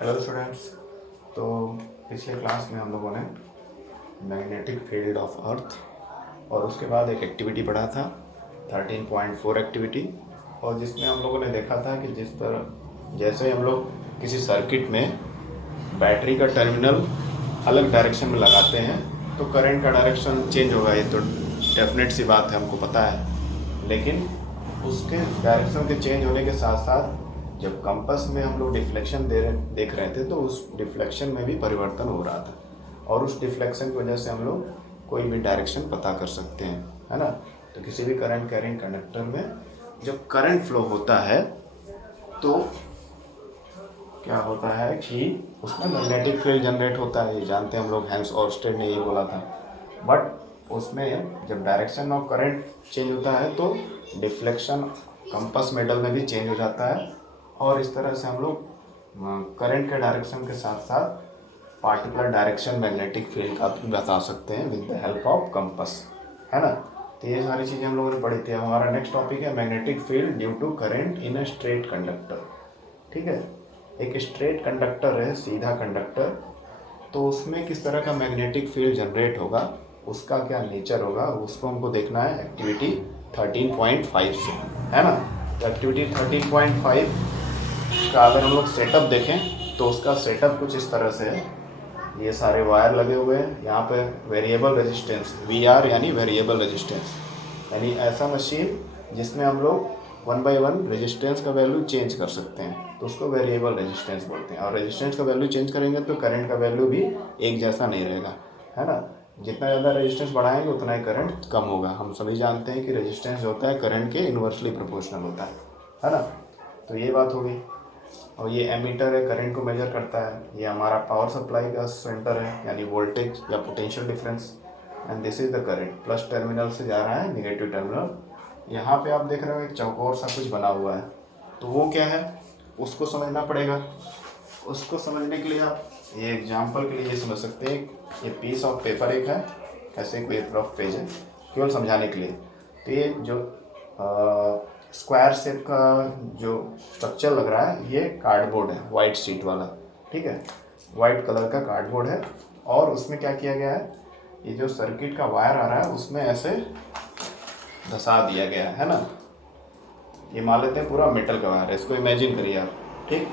Hello students. तो पिछले class में हम लोगों ने मैग्नेटिक फील्ड ऑफ अर्थ और उसके बाद एक एक्टिविटी पढ़ा था 13.4 एक्टिविटी, और जिसमें हम लोगों ने देखा था कि जिस तरह जैसे हम लोग किसी सर्किट में बैटरी का टर्मिनल अलग डायरेक्शन में लगाते हैं तो करंट का डायरेक्शन चेंज होगा। ये तो डेफिनेट सी बात है, हमको पता है। लेकिन उसके डायरेक्शन के चेंज होने के साथ साथ जब कंपास में हम लोग डिफ्लेक्शन देख रहे थे तो उस डिफ्लेक्शन में भी परिवर्तन हो रहा था, और उस डिफ्लेक्शन की वजह से हम लोग कोई भी डायरेक्शन पता कर सकते हैं, है ना। तो किसी भी करंट कैरिंग कंडक्टर में जब करंट फ्लो होता है तो क्या होता है कि उसमें मैग्नेटिक फील्ड जनरेट होता है। ये जानते हैं हम लोग, हैंस ओर्स्टेड ने ये बोला था। बट उसमें जब डायरेक्शन ऑफ करंट चेंज होता है तो डिफ्लेक्शन कंपास मेडल में भी चेंज हो जाता है, और इस तरह से हम लोग करंट के डायरेक्शन के साथ साथ पार्टिकुलर डायरेक्शन मैग्नेटिक फील्ड का भी बता सकते हैं with the help of compass, है ना। तो ये सारी चीज़ें हम लोगों ने पढ़ी थी। हमारा नेक्स्ट टॉपिक है magnetic field due to current in a straight conductor. ठीक है, एक स्ट्रेट कंडक्टर है, सीधा कंडक्टर, तो उसमें किस तरह का मैग्नेटिक फील्ड जनरेट होगा, उसका क्या नेचर होगा, उसको हमको देखना है एक्टिविटी 13.5 से, है ना। तो एक्टिविटी 13.5 का अगर हम लोग सेटअप देखें तो उसका सेटअप कुछ इस तरह से है। ये सारे वायर लगे हुए हैं, यहाँ पे वेरिएबल रेजिस्टेंस VR यानी वेरिएबल रेजिस्टेंस, यानी ऐसा मशीन जिसमें हम लोग 1 बाई 1 रेजिस्टेंस का वैल्यू चेंज कर सकते हैं, तो उसको वेरिएबल रेजिस्टेंस बोलते हैं। और रेजिस्टेंस का वैल्यू चेंज करेंगे तो करंट का वैल्यू भी एक जैसा नहीं रहेगा, है ना। जितना ज़्यादा रेजिस्टेंस बढ़ाएंगे उतना ही करंट कम होगा। हम सभी जानते हैं कि रेजिस्टेंस जो होता है करंट के इन्वर्सली प्रोपोर्शनल होता है ना। तो ये बात हो गई। और ये एमीटर है, करंट को मेजर करता है। ये हमारा पावर सप्लाई का सेंटर है, यानी वोल्टेज या potential difference, and this is the current. Plus terminal से जा रहा है नेगेटिव टर्मिनल। यहाँ पे आप देख रहे हो एक चौकोर सा कुछ बना हुआ है, तो वो क्या है उसको समझना पड़ेगा। उसको समझने के लिए आप ये एग्जाम्पल के लिए ये समझ सकते हैं, ये पीस ऑफ पेपर एक है, ऐसे कोई एक रफ पेज है, केवल समझाने के लिए। तो ये जो स्क्वायर शेप का जो स्ट्रक्चर लग रहा है ये कार्डबोर्ड है, वाइट शीट वाला। ठीक है, वाइट कलर का कार्डबोर्ड है, और उसमें क्या किया गया है, ये जो सर्किट का वायर आ रहा है उसमें ऐसे धसा दिया गया है ना। ये मान लेते हैं पूरा मेटल का वायर है, इसको इमेजिन करिए आप। ठीक,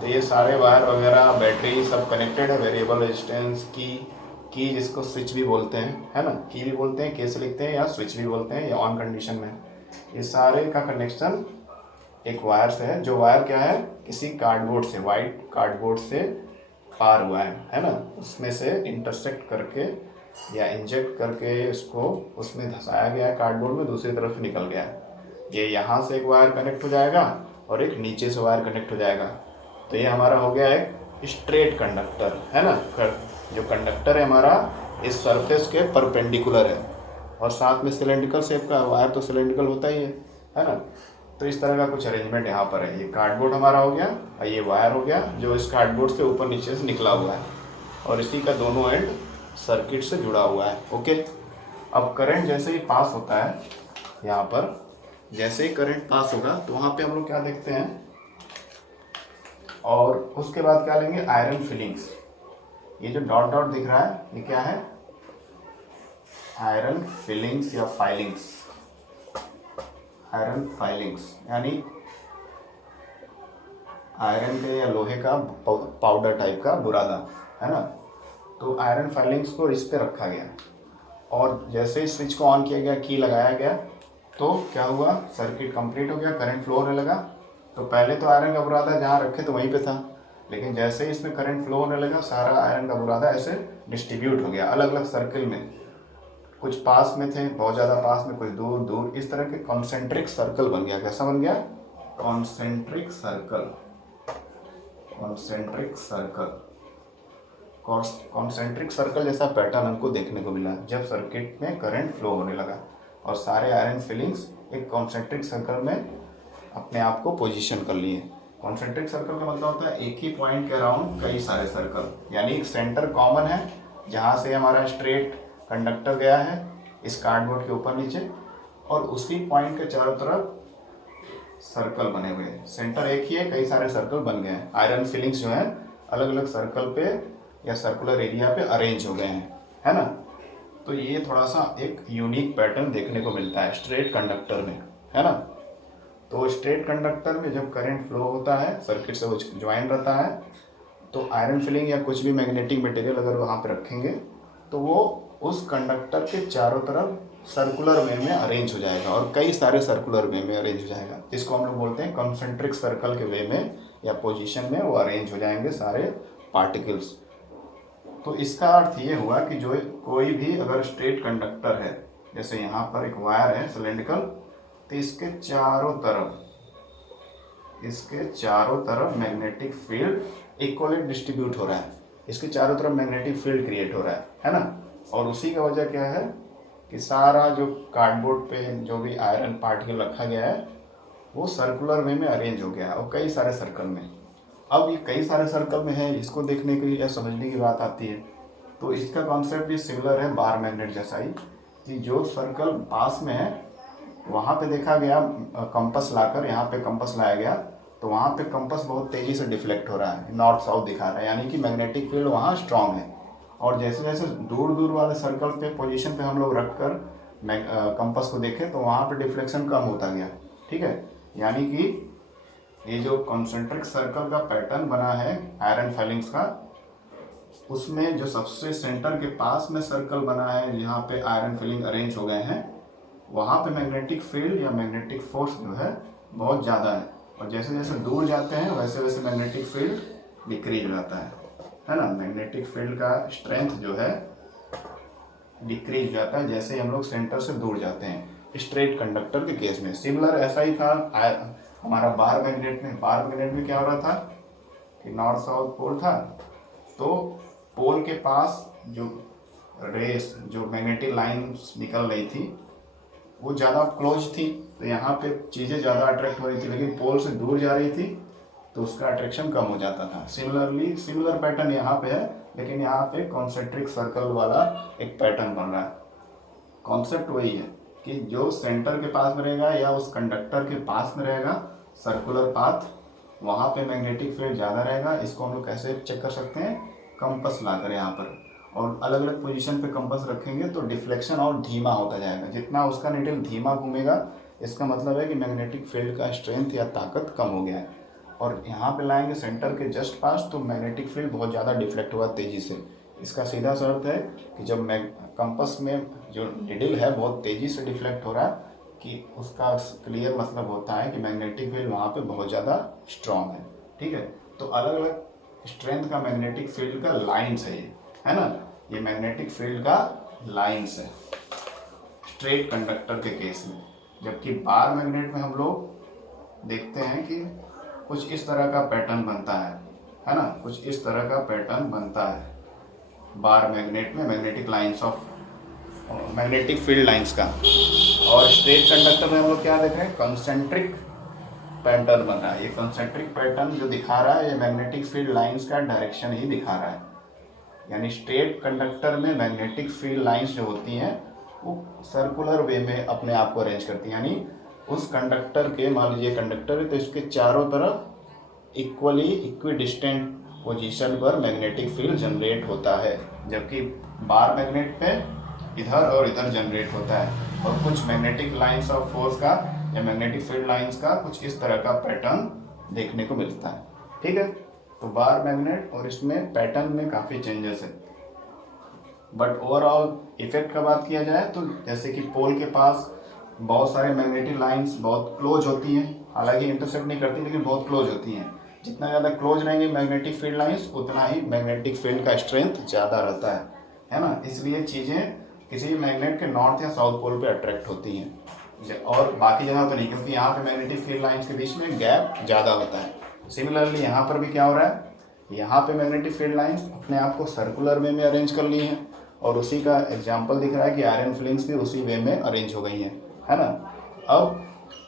तो ये सारे वायर वगैरह बैटरी सब कनेक्टेड है। वेरिएबल रेजिस्टेंस की जिसको स्विच भी बोलते हैं, है ना, की भी बोलते हैं, के से लिखते हैं, या स्विच भी बोलते हैं, या ऑन कंडीशन में। ये सारे का कनेक्शन एक वायर से है, जो वायर क्या है किसी कार्डबोर्ड से, वाइट कार्डबोर्ड से पार हुआ है ना। उसमें से इंटरसेक्ट करके या इंजेक्ट करके इसको उसमें धंसाया गया है कार्डबोर्ड में, दूसरी तरफ निकल गया है। ये यहाँ से एक वायर कनेक्ट हो जाएगा और एक नीचे से वायर कनेक्ट हो जाएगा। तो ये हमारा हो गया एक स्ट्रेट कंडक्टर, है ना। जो कंडक्टर है हमारा इस सरफेस के परपेंडिकुलर है, और साथ में सिलेंड्रिकल शेप का वायर तो सिलेंड्रिकल होता ही है ना। तो इस तरह का कुछ अरेंजमेंट यहाँ पर है। ये कार्डबोर्ड हमारा हो गया और ये वायर हो गया जो इस कार्डबोर्ड से ऊपर नीचे से निकला हुआ है, और इसी का दोनों एंड सर्किट से जुड़ा हुआ है। ओके, अब करंट जैसे ही पास होता है, यहाँ पर जैसे ही करंट पास होगा तो वहाँ पे हम लोग क्या देखते हैं, और उसके बाद क्या लेंगे, आयरन फिलिंग्स। ये जो डॉट डॉट दिख रहा है ये क्या है, आयरन फिलिंग्स या फाइलिंग्स। आयरन फाइलिंग्स यानी आयरन के या लोहे का पाउडर टाइप का बुरादा, है ना। तो आयरन फाइलिंग्स को इस पे रखा गया, और जैसे ही स्विच को ऑन किया गया, की लगाया गया, तो क्या हुआ, सर्किट कंप्लीट हो गया, करंट फ्लो होने लगा। तो पहले तो आयरन का बुरादा जहाँ रखे तो वहीं पे था, लेकिन जैसे ही इसमें करंट फ्लो होने लगा सारा आयरन का बुरादा ऐसे डिस्ट्रीब्यूट हो गया अलग अलग सर्किल में। कुछ पास में थे, बहुत ज़्यादा पास में, कुछ दूर दूर, इस तरह के कॉन्सेंट्रिक सर्कल बन गया। कैसा बन गया, concentric circle. Concentric circle, concentric circle जैसा पैटर्न हमको देखने को मिला जब सर्किट में करंट फ्लो होने लगा, और सारे आयरन फिलिंग्स एक कॉन्सेंट्रिक सर्कल में अपने आप को पोजीशन कर लिए। कॉन्सेंट्रिक सर्कल का मतलब होता है एक ही पॉइंट के अराउंड कई सारे सर्कल, यानी एक सेंटर कॉमन है जहाँ से हमारा स्ट्रेट कंडक्टर गया है इस कार्डबोर्ड के ऊपर नीचे, और उसी पॉइंट के चारों तरफ सर्कल बने हुए हैं। सेंटर एक ही है, कई सारे सर्कल बन गए हैं। आयरन फिलिंग्स जो है अलग अलग सर्कल पे या सर्कुलर एरिया पे अरेंज हो गए हैं, है ना। तो ये थोड़ा सा एक यूनिक पैटर्न देखने को मिलता है स्ट्रेट कंडक्टर में, है ना। तो स्ट्रेट कंडक्टर में जब करंट फ्लो होता है, सर्किट से वो ज्वाइन रहता है, तो आयरन फिलिंग या कुछ भी मैग्नेटिक मटेरियल अगर वहाँ पे रखेंगे तो वो उस कंडक्टर के चारों तरफ सर्कुलर वे में अरेंज हो जाएगा, और कई सारे सर्कुलर वे में अरेंज हो जाएगा। इसको हम लोग बोलते हैं कंसेंट्रिक सर्कल के वे में या पोजीशन में वो अरेंज हो जाएंगे सारे पार्टिकल्स। तो इसका अर्थ ये हुआ कि जो कोई भी अगर स्ट्रेट कंडक्टर है, जैसे यहाँ पर एक वायर है सिलेंड्रिकल, तो इसके चारों तरफ मैग्नेटिक फील्ड इक्वली डिस्ट्रीब्यूट हो रहा है, इसके चारों तरफ मैग्नेटिक फील्ड क्रिएट हो रहा है ना। और उसी का वजह क्या है कि सारा जो कार्डबोर्ड पे जो भी आयरन पार्टिकल रखा गया है वो सर्कुलर वे में अरेंज हो गया है, और कई सारे सर्कल में। अब ये कई सारे सर्कल में है, इसको देखने की या समझने की बात आती है, तो इसका कॉन्सेप्ट भी सिमिलर है बार मैग्नेट जैसा ही, कि जो सर्कल पास में है वहाँ पे देखा गया कंपास लाकर, यहाँ पे कंपास लाया गया तो वहाँ पे कंपास बहुत तेज़ी से डिफ्लेक्ट हो रहा है, नॉर्थ साउथ दिखा रहा है, यानी कि मैग्नेटिक फील्ड वहाँ स्ट्रांग है। और जैसे जैसे दूर दूर वाले सर्कल पे पोजीशन पे हम लोग रख कर कंपास को देखें तो वहाँ पे डिफ्लेक्शन कम होता गया, ठीक है। यानी कि ये जो कॉन्सेंट्रिक सर्कल का पैटर्न बना है आयरन फाइलिंग्स का, उसमें जो सबसे सेंटर के पास में सर्कल बना है जहाँ पे आयरन फिलिंग अरेंज हो गए हैं, वहाँ पे मैग्नेटिक फील्ड या मैग्नेटिक फोर्स जो है बहुत ज़्यादा है, और जैसे जैसे दूर जाते हैं वैसे वैसे मैग्नेटिक फील्ड डिक्रीज हो जाता है ना। मैग्नेटिक फील्ड का स्ट्रेंथ जो है डिक्रीज हो जाता है जैसे हम लोग सेंटर से दूर जाते हैं। स्ट्रेट कंडक्टर के केस में सिमिलर ऐसा ही था हमारा बार मैग्नेट में। बार मैग्नेट में क्या हो रहा था कि नॉर्थ साउथ पोल था, तो पोल के पास जो रेस जो मैग्नेटिक लाइन्स निकल रही थी वो ज़्यादा क्लोज थी, तो यहाँ पे चीज़ें ज़्यादा अट्रैक्ट हो रही थी, लेकिन पोल से दूर जा रही थी तो उसका अट्रैक्शन कम हो जाता था। सिमिलर पैटर्न यहाँ पे है, लेकिन यहाँ पे कॉन्सेंट्रिक सर्कल वाला एक पैटर्न बन रहा है। कॉन्सेप्ट वही है कि जो सेंटर के पास में रहेगा या उस कंडक्टर के पास में रहेगा सर्कुलर पाथ, वहाँ पे मैग्नेटिक फील्ड ज़्यादा रहेगा। इसको हम लोग कैसे चेक कर सकते हैं, कंपास लाकर यहाँ पर, और अलग अलग पोजीशन पे कंपास रखेंगे तो डिफ्लेक्शन और धीमा होता जाएगा। जितना उसका नीडल धीमा घूमेगा इसका मतलब है कि मैग्नेटिक फील्ड का स्ट्रेंथ या ताकत कम हो गया है। और यहाँ पे लाएंगे सेंटर के जस्ट पास तो मैग्नेटिक फील्ड बहुत ज़्यादा डिफ्लेक्ट हुआ तेज़ी से। इसका सीधा सा अर्थ है कि जब कंपास में जो नीडल है बहुत तेज़ी से डिफ्लेक्ट हो रहा है, कि उसका क्लियर मतलब होता है कि मैग्नेटिक फील्ड वहाँ पे बहुत ज़्यादा स्ट्रॉन्ग है, ठीक है। तो अलग अलग स्ट्रेंथ का मैग्नेटिक फील्ड का लाइन्स है ये, है ना। ये मैग्नेटिक फील्ड का लाइन्स है स्ट्रेट कंडक्टर के केस में। जबकि बार मैग्नेट में हम लोग देखते हैं कि कुछ इस तरह का पैटर्न बनता है ना, कुछ इस तरह का पैटर्न बनता है बार मैग्नेट में, magnetic lines of magnetic field lines का। और स्ट्रेट कंडक्टर में हम लोग क्या देख रहे हैं, कंसेंट्रिक पैटर्न बन रहा है। ये कंसेंट्रिक पैटर्न जो दिखा रहा है ये मैग्नेटिक फील्ड लाइन्स का डायरेक्शन ही दिखा रहा है। यानी स्ट्रेट कंडक्टर में मैग्नेटिक फील्ड लाइन्स जो होती हैं वो सर्कुलर वे में अपने आप को अरेंज करती हैं। यानी उस कंडक्टर के, मान लीजिए कंडक्टर है तो इसके चारों तरफ इक्वी डिस्टेंट पोजीशन पर मैग्नेटिक फील्ड जनरेट होता है, जबकि बार मैग्नेट पे इधर और इधर जनरेट होता है। और कुछ मैग्नेटिक लाइन्स ऑफ फोर्स का या मैग्नेटिक फील्ड लाइन्स का कुछ इस तरह का पैटर्न देखने को मिलता है, ठीक है। तो बार मैग्नेट और इसमें पैटर्न में काफ़ी चेंजेस है। बट ओवरऑल इफेक्ट का बात किया जाए तो जैसे कि पोल के पास बहुत सारे मैग्नेटिक लाइंस बहुत क्लोज होती हैं, हालांकि इंटरसेक्ट नहीं करती लेकिन बहुत क्लोज होती हैं। जितना ज़्यादा क्लोज रहेंगे मैग्नेटिक फील्ड लाइंस उतना ही मैग्नेटिक फील्ड का स्ट्रेंथ ज़्यादा रहता है ना। इसलिए चीज़ें किसी भी मैग्नेट के नॉर्थ या साउथ पोल पे अट्रैक्ट होती हैं और बाकी जगह तो नहीं, क्योंकि यहाँ पे मैग्नेटिक फील्ड लाइंस के बीच में गैप ज़्यादा होता है। सिमिलरली यहाँ पर भी क्या हो रहा है, यहाँ पे मैग्नेटिक फील्ड लाइंस अपने आप को सर्कुलर वे में अरेंज कर ली हैं, और उसी का एग्जांपल दिख रहा है कि आयरन फिलिंग्स भी उसी वे में अरेंज हो गई हैं, है ना। अब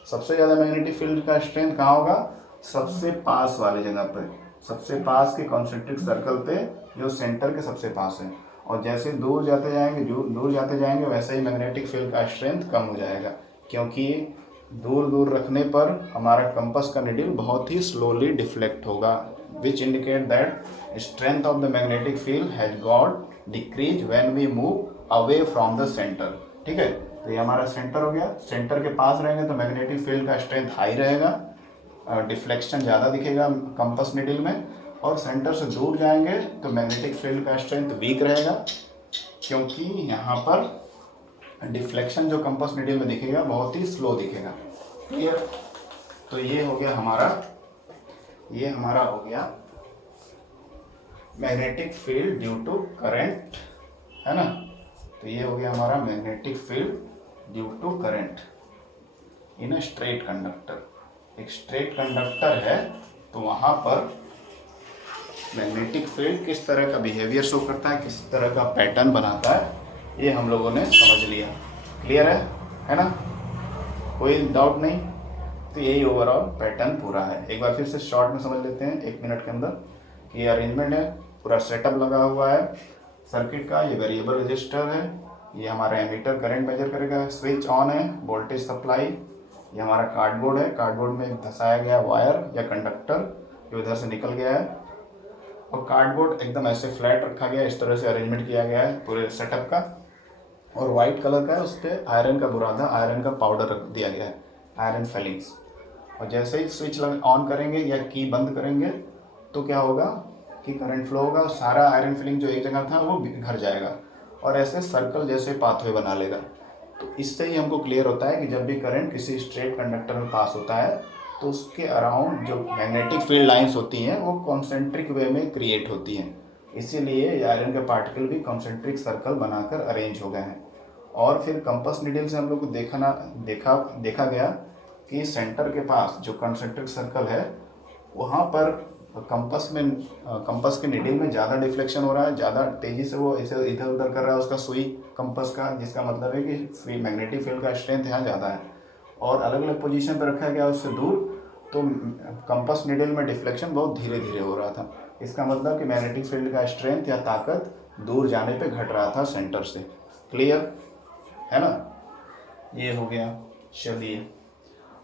सबसे ज़्यादा मैग्नेटिक फील्ड का स्ट्रेंथ कहाँ होगा, सबसे पास वाले जगह पर, सबसे पास के कॉन्सेंट्रिक सर्कल पे जो सेंटर के सबसे पास है। और जैसे दूर जाते जाएंगे वैसे ही मैग्नेटिक फील्ड का स्ट्रेंथ कम हो जाएगा, क्योंकि दूर दूर रखने पर हमारा कंपास का नीडल बहुत ही स्लोली डिफ्लेक्ट होगा, which indicate that strength of the magnetic field has got decrease when we move away from the centre. ठीक है, तो ये हमारा सेंटर हो गया। सेंटर के पास रहेंगे तो मैग्नेटिक फील्ड का स्ट्रेंथ हाई रहेगा, डिफ्लेक्शन ज़्यादा दिखेगा कंपास नीडल में, और सेंटर से दूर जाएंगे तो मैग्नेटिक फील्ड का स्ट्रेंथ वीक रहेगा, क्योंकि यहाँ पर डिफ्लेक्शन जो कंपास नीडल में दिखेगा बहुत ही स्लो दिखेगा। क्लियर? तो ये हो गया हमारा, ये हमारा हो गया magnetic field due to current, है ना। तो ये हो गया हमारा magnetic field due to current in a straight conductor. एक स्ट्रेट कंडक्टर है तो वहाँ पर मैग्नेटिक फील्ड किस तरह का बिहेवियर शो करता है, किस तरह का पैटर्न बनाता है, ये हम लोगों ने समझ लिया। क्लियर है ना? कोई डाउट नहीं? तो यही ओवरऑल पैटर्न पूरा है। एक बार फिर से शॉर्ट में समझ लेते हैं 1 मिनट के अंदर कि ये अरेंजमेंट है, पूरा सेटअप लगा हुआ है सर्किट का। ये वेरिएबल रजिस्टर है, ये हमारा एमीटर करंट मेजर करेगा, स्विच ऑन है, वोल्टेज सप्लाई, ये हमारा कार्डबोर्ड है, कार्डबोर्ड में धंसाया गया वायर या कंडक्टर जो इधर से निकल गया है, और कार्डबोर्ड एकदम ऐसे फ्लैट रखा गया है, इस तरह से अरेंजमेंट किया गया है पूरे सेटअप का। और वाइट कलर का है, उस पर आयरन का बुरादा, आयरन का पाउडर रख दिया गया है, आयरन फिलिंग्स। और जैसे ही स्विच ऑन करेंगे या की बंद करेंगे तो क्या होगा कि करंट फ्लो होगा, सारा आयरन फिलिंग जो एक जगह था वो घर जाएगा और ऐसे सर्कल जैसे पाथवे बना लेगा। तो इससे ही हमको क्लियर होता है कि जब भी करंट किसी स्ट्रेट कंडक्टर में पास होता है तो उसके अराउंड जो मैग्नेटिक फील्ड लाइंस होती हैं वो कॉन्सेंट्रिक वे में क्रिएट होती हैं। इसीलिए आयरन के पार्टिकल भी कॉन्सेंट्रिक सर्कल बनाकर अरेंज हो गए हैं। और फिर कंपास नीडल से हम लोग को देखा गया कि सेंटर के पास जो कॉन्सेंट्रिक सर्कल है वहाँ पर कंपास के नीडल में ज़्यादा डिफ्लेक्शन हो रहा है, ज़्यादा तेज़ी से वो इसे इधर उधर कर रहा है उसका सुई कंपास का, जिसका मतलब है कि मैग्नेटिक फील्ड का स्ट्रेंथ यहाँ ज़्यादा है। और अलग अलग पोजीशन पर रखा गया उससे दूर, तो कंपास नीडल में डिफ्लेक्शन बहुत धीरे धीरे हो रहा था। इसका मतलब कि मैग्नेटिक फील्ड का स्ट्रेंथ या ताकत दूर जाने पे घट रहा था सेंटर से। क्लियर है ना? ये हो गया। चलिए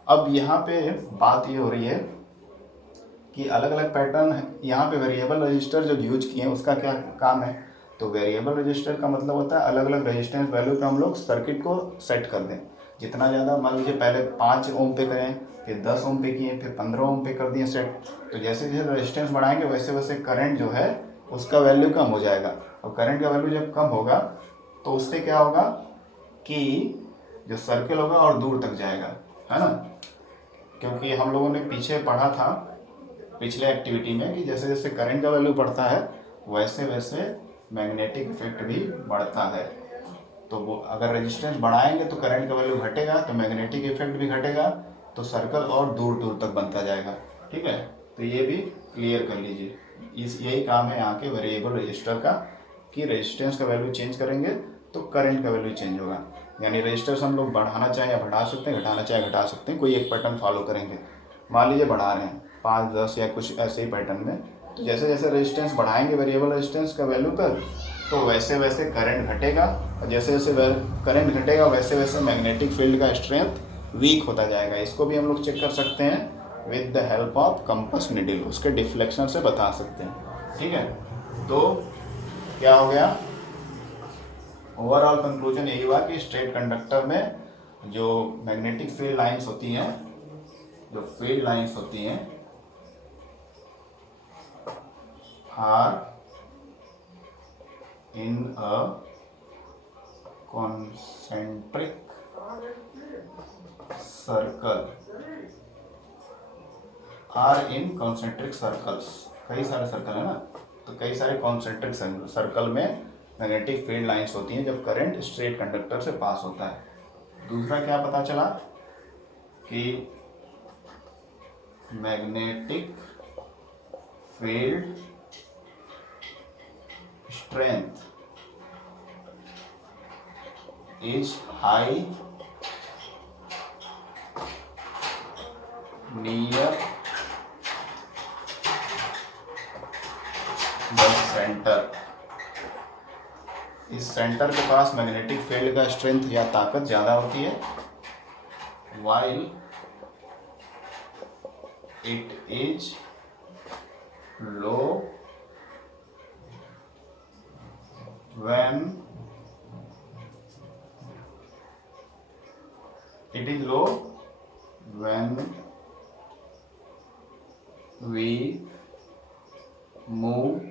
अब यहाँ पे बात ये हो रही है कि अलग अलग पैटर्न है। यहाँ पे वेरिएबल रजिस्टर जो यूज किए हैं उसका क्या काम है? तो वेरिएबल रजिस्टर का मतलब होता है अलग अलग रेजिस्टेंस वैल्यू पे हम लोग सर्किट को सेट कर दें। जितना ज़्यादा, मान लीजिए पहले 5 ओम पे करें, फिर 10 ओम पे किए, फिर 15 ओम पे कर दिए सेट। तो जैसे जैसे रेजिस्टेंस बढ़ाएंगे वैसे वैसे करंट जो है उसका वैल्यू कम हो जाएगा। और करंट का वैल्यू जब कम होगा तो उससे क्या होगा कि जो सर्किल होगा और दूर तक जाएगा, है ना। क्योंकि हम लोगों ने पीछे पढ़ा था पिछले एक्टिविटी में कि जैसे जैसे करंट का वैल्यू बढ़ता है वैसे वैसे मैग्नेटिक इफेक्ट भी बढ़ता है। तो वो अगर रेजिस्टेंस बढ़ाएंगे तो करंट का वैल्यू घटेगा, तो मैग्नेटिक इफेक्ट भी घटेगा, तो सर्कल और दूर दूर तक बनता जाएगा। ठीक है, तो ये भी क्लियर कर लीजिए। यही काम है यहाँ के वेरिएबल रजिस्टर का कि रेजिस्टेंस का वैल्यू चेंज करेंगे तो करंट का वैल्यू चेंज होगा। यानी रेजिस्टेंस हम लोग बढ़ाना चाहें या बढ़ा सकते हैं, घटाना चाहे घटा सकते हैं, कोई एक पैटर्न फॉलो करेंगे। मान लीजिए बढ़ा रहे हैं 5, 10 या कुछ ऐसे ही पैटर्न में, तो जैसे जैसे रेजिस्टेंस बढ़ाएंगे वेरिएबल रेजिस्टेंस का वैल्यू पर, तो वैसे वैसे करंट घटेगा, और जैसे जैसे करंट घटेगा वैसे वैसे मैग्नेटिक फील्ड का स्ट्रेंथ वीक होता जाएगा। इसको भी हम लोग चेक कर सकते हैं with the help of compass needle, उसके डिफ्लेक्शन से बता सकते हैं। ठीक है, तो क्या हो गया, ओवरऑल कंक्लूजन यही हुआ कि स्ट्रेट कंडक्टर में जो मैग्नेटिक फील्ड लाइंस होती हैं, जो फील्ड लाइंस होती हैं are in a concentric circle, are in concentric circles. कई सारे सर्कल है ना, तो कई सारे कॉन्सेंट्रिक सर्कल में मैग्नेटिक फील्ड लाइंस होती हैं जब करंट स्ट्रेट कंडक्टर से पास होता है। दूसरा क्या पता चला कि magnetic field strength is high near the centre. इस सेंटर के पास मैग्नेटिक फील्ड का स्ट्रेंथ या ताकत ज़्यादा होती है while it is low when it is low when we move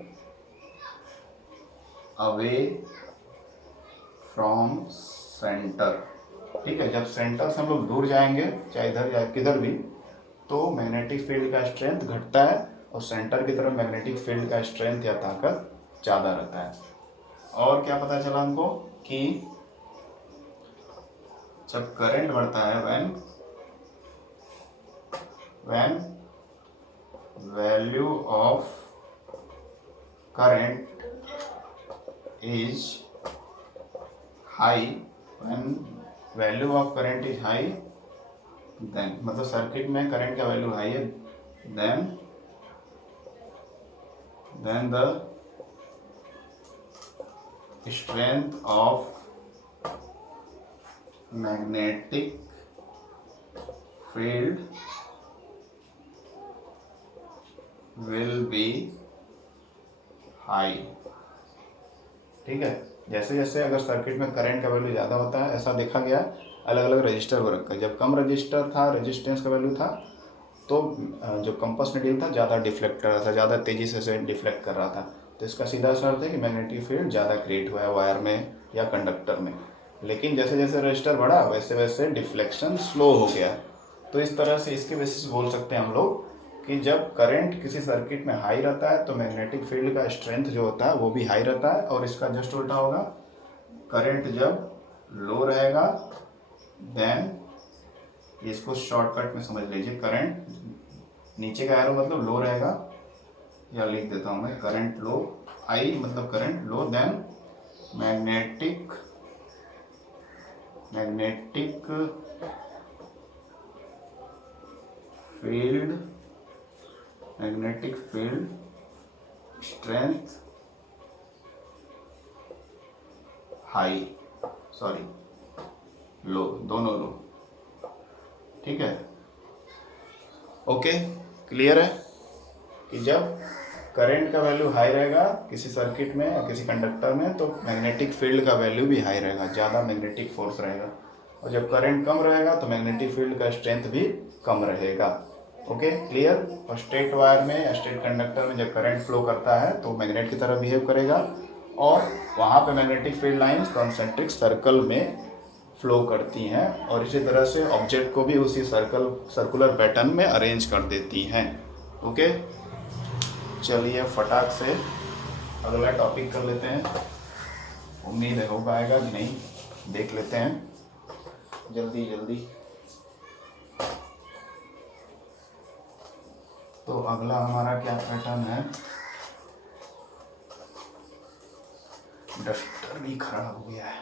away from centre. ठीक है, जब सेंटर से हम लोग दूर जाएंगे, चाहे इधर या किधर भी, तो मैग्नेटिक फील्ड का स्ट्रेंथ घटता है और सेंटर की तरफ मैग्नेटिक फील्ड का स्ट्रेंथ या ताकत ज़्यादा रहता है। और क्या पता चला हमको कि जब करंट बढ़ता है when value of current is high, when value of current is high, then मतलब सर्किट में करंट का वैल्यू हाई है, then the strength of magnetic field will be high। ठीक है, जैसे जैसे अगर सर्किट में करंट का वैल्यू ज़्यादा होता है, ऐसा देखा गया अलग अलग रजिस्टर हो रखा है। जब कम रजिस्टर था, रेजिस्टेंस का वैल्यू था, तो जो कंपास नीडल था ज़्यादा डिफ्लेक्ट कर रहा था, ज़्यादा तेज़ी से डिफ्लेक्ट कर रहा था। तो इसका सीधा सा अर्थ है कि मैग्नेटिक फील्ड ज़्यादा क्रिएट हुआ है वायर में या कंडक्टर में। लेकिन जैसे जैसे रजिस्टर बढ़ा वैसे वैसे डिफ्लेक्शन स्लो हो गया। तो इस तरह से इसके बेसिस बोल सकते हैं हम लोग कि जब करंट किसी सर्किट में हाई रहता है तो मैग्नेटिक फील्ड का स्ट्रेंथ जो होता है वो भी हाई रहता है, और इसका जस्ट उल्टा होगा। करंट जब लो रहेगा देन, इसको शॉर्टकट में समझ लीजिए, करंट नीचे का एरो मतलब लो रहेगा, या लिख देता हूँ मैं, करंट लो, आई मतलब current low, then magnetic field strength high, sorry low, दोनों लो। ठीक है, ओके, क्लियर है कि जब करंट का वैल्यू हाई रहेगा किसी सर्किट में या किसी कंडक्टर में तो मैग्नेटिक फील्ड का वैल्यू भी हाई रहेगा, ज़्यादा मैग्नेटिक फोर्स रहेगा। और जब करंट कम रहेगा तो मैग्नेटिक फील्ड का स्ट्रेंथ भी कम रहेगा। Okay, clear. और स्ट्रेट वायर में या स्ट्रेट कंडक्टर में जब करंट फ्लो करता है तो मैग्नेट की तरह बिहेव करेगा, और वहाँ पे magnetic field lines concentric circle में फ्लो करती हैं, और इसी तरह से ऑब्जेक्ट को भी उसी सर्कुलर पैटर्न में अरेंज कर देती हैं। ओके, चलिए फटाक से अगला टॉपिक कर लेते हैं। उम्मीद है हो पाएगा कि नहीं, देख लेते हैं जल्दी जल्दी। तो अगला हमारा क्या पैटर्न है, डस्टर भी खराब हो गया है।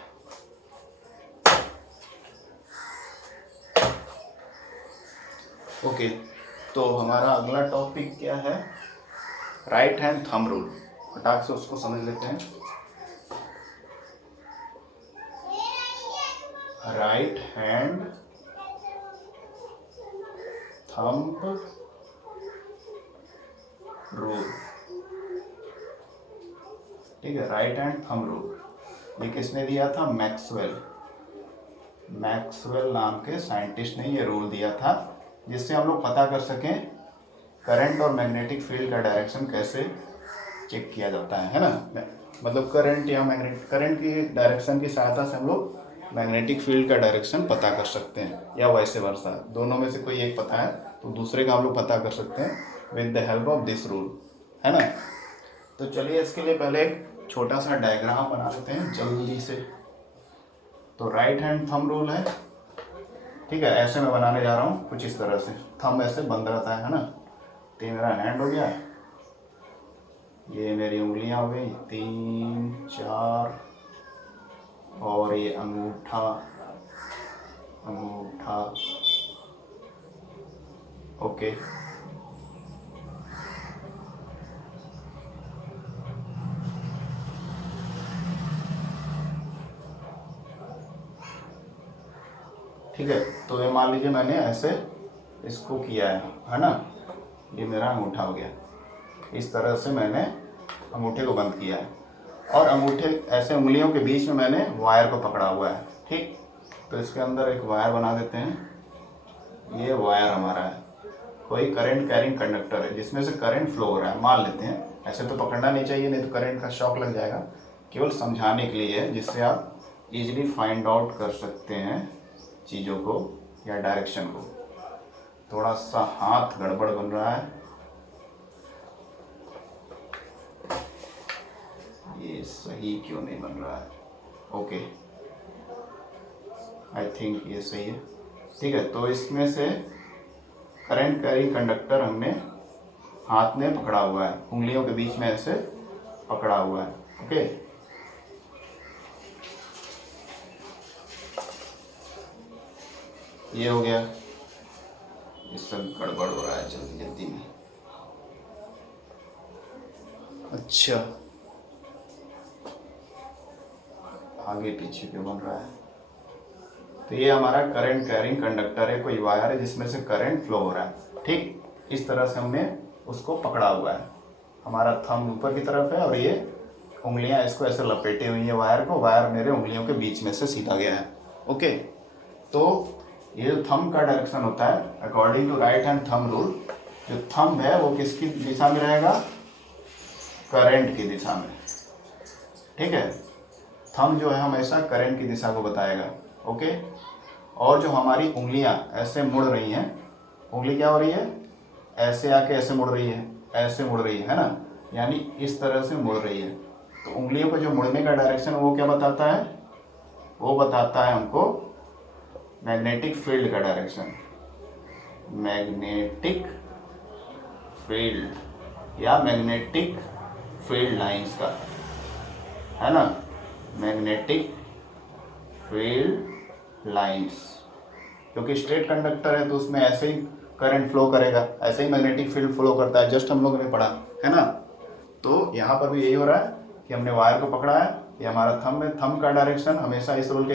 ओके, तो हमारा अगला टॉपिक क्या है, राइट हैंड थंब रूल। फटाक से उसको समझ लेते हैं। Right hand thumb rule. ठीक है, राइट हैंड थंब रूल ये किसने दिया था, मैक्सवेल नाम के साइंटिस्ट ने ये रूल दिया था, जिससे हम लोग पता कर सकें करंट और मैग्नेटिक फील्ड का डायरेक्शन कैसे चेक किया जाता है ना। मतलब करंट की डायरेक्शन की सहायता से हम लोग मैग्नेटिक फील्ड का डायरेक्शन पता कर सकते हैं, या वैसे वर्सा, दोनों में से कोई एक पता है तो दूसरे का हम लोग पता कर सकते हैं with the help of this rule, है ना। तो चलिए इसके लिए पहले एक छोटा सा डायग्राम बना लेते हैं जल्दी से। तो राइट हैंड थंब रूल है, ठीक है, ऐसे मैं बनाने जा रहा हूँ कुछ इस तरह से। थंब ऐसे बंद रहता है ना, तो ये मेरा हैंड हो गया, ये मेरी उंगलियां हो गई 3 4, और ये अंगूठा, ओके। ठीक है। तो ये मान लीजिए मैंने ऐसे इसको किया है ना, ये मेरा अंगूठा हो गया। इस तरह से मैंने अंगूठे को बंद किया है और अंगूठे ऐसे उंगलियों के बीच में मैंने वायर को पकड़ा हुआ है। ठीक, तो इसके अंदर एक वायर बना देते हैं। ये वायर हमारा है, कोई करंट कैरिंग कंडक्टर है जिसमें से करंट फ्लो हो रहा है, मान लेते हैं। ऐसे तो पकड़ना नहीं चाहिए, नहीं तो करंट का शॉक लग जाएगा। केवल समझाने के लिए है, जिससे आप इजीली फाइंड आउट कर सकते हैं चीज़ों को या डायरेक्शन को। थोड़ा सा हाथ गड़बड़ बन रहा है, ये सही क्यों नहीं बन रहा है? ओके, आई थिंक ये सही है। ठीक है, तो इसमें से करंट कैरिंग कंडक्टर हमने हाथ में पकड़ा हुआ है, उंगलियों के बीच में ऐसे पकड़ा हुआ है। ओके, ये हो गया। ये सब गड़बड़ हो रहा है जल्दी जल्दी में। अच्छा, आगे पीछे क्यों बन रहा है? तो ये हमारा करंट कैरिंग कंडक्टर है, कोई वायर है जिसमें से करंट फ्लो हो रहा है। ठीक, इस तरह से हमने उसको पकड़ा हुआ है। हमारा थंब ऊपर की तरफ है और ये उंगलियां इसको ऐसे लपेटे हुई है वायर को। वायर मेरे उंगलियों के बीच में से सीधा गया है। ओके, तो ये जो थंब का डायरेक्शन होता है, according to right hand thumb rule, जो थंब है वो किसकी दिशा में रहेगा? करंट की दिशा में। ठीक है, थंब जो है हमेशा करंट की दिशा को बताएगा। ओके, और जो हमारी उंगलियां ऐसे मुड़ रही हैं, उंगली क्या हो रही है? ऐसे आके ऐसे मुड़ रही है, ऐसे मुड़ रही है ना, यानी इस तरह से मुड़ रही है। तो उंगलियों को जो मुड़ने का डायरेक्शन वो क्या बताता है? वो बताता है हमको मैग्नेटिक फील्ड का डायरेक्शन। मैग्नेटिक फील्ड या मैग्नेटिक फील्ड लाइंस का, है ना, मैग्नेटिक फील्ड लाइंस। क्योंकि स्ट्रेट कंडक्टर है तो उसमें ऐसे ही करंट फ्लो करेगा, ऐसे ही मैग्नेटिक फील्ड फ्लो करता है, जस्ट हम लोगों ने पढ़ा है ना। तो यहाँ पर भी यही हो रहा है कि हमने वायर को पकड़ा है, ये हमारा थंब है। थंब का डायरेक्शन हमेशा इस रूल के